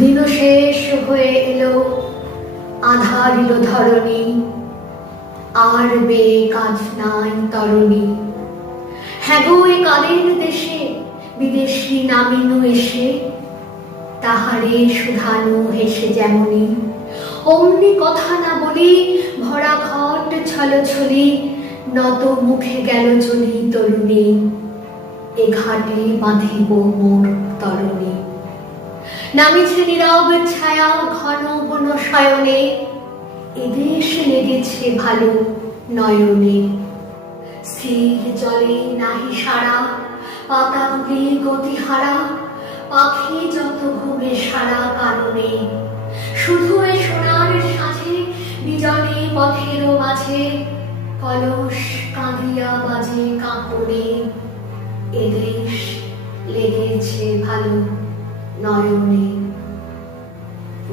দিন শেষ হয়ে এলো, আধারিল ধরণী, আর বে কাজ নাই তরণী। হ্যাঁ গো, এ কালের দেশে বিদেশি নামিনু এসে, তাহারে শুধানু হেসে যেমনি, অমনি কথা না বলি ভরা ঘট ছলছলি, নত মুখে গেল চলি তরুণী, এ ঘাটে বাঁধিব মোর তরণী। নামিছে নীরব ছায়া ঘন বন শয়নে, এদেশ লেগেছে ভালো নয়নে। স্থির জলে নাহি সারা, পাতাগুলি গতিহারা, পাখি যত ঘুমে সারা কাননে। শুধু এ সোনার সাঁঝে বিজনে পথের মাঝে, কলস কাঁদিয়া বাজে কাঁপনে, এদেশ লেগেছে ভালো নয়নে।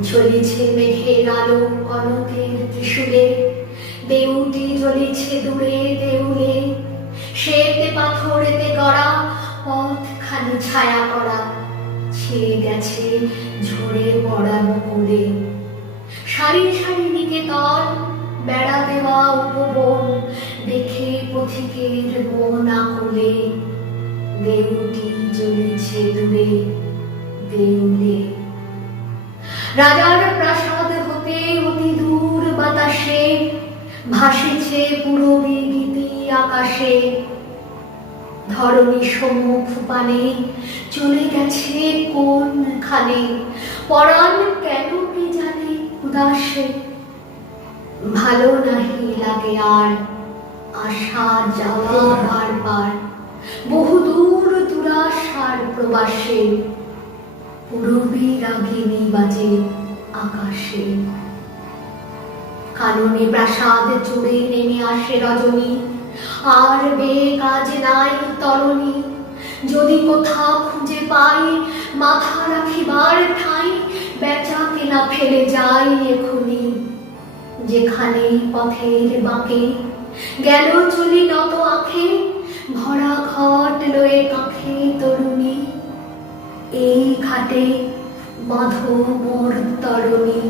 জ্বলিছে মেঘের আলো কনকের ত্রিশূলে, দেউটি জ্বলিছে দূরে দেউলে, শ্বেতে পাথরেতে গড়া পথখানি ছায়া করা, ছেয়ে গেছে ঝরে পড়া মুকুলে। সারি সারি নিকেতন, বেড়া দেওয়া উপবন, দেখে পথিকের মন আকুলে, দেউটি জ্বলিছে দূরে দেউলে। রাজার প্রাসাদ হতে অতি দূর বাতাসে, ভাসিছে পূরবী গীতি আকাশে। ধরণী সম্মুখ পানে চলে গেছে কোনখানে, পরাণ কেন কি জানে উদাসে। ভালো নাহি লাগে আর আসা যাওয়া বারবার, বহু দূর দুরাশার প্রবাসে, পূরবী রাগিনী বাজে আকাশে। কাননে প্রাসাদ চূড়ে নেমে আসে রজনী, আর বে কাজ নাই তরণী। যদি কোথা খুঁজে পাই মাথা রাখিবার ঠাঁই, বেচা কেনা ফেলে যাই এখুনি। যেখানে পথের বাঁকে গেল চলি নত আঁখে, ভরা ঘট লয়ে কাঁখে তরুণী, এই ঘাটে বাঁধো মোর তরণী।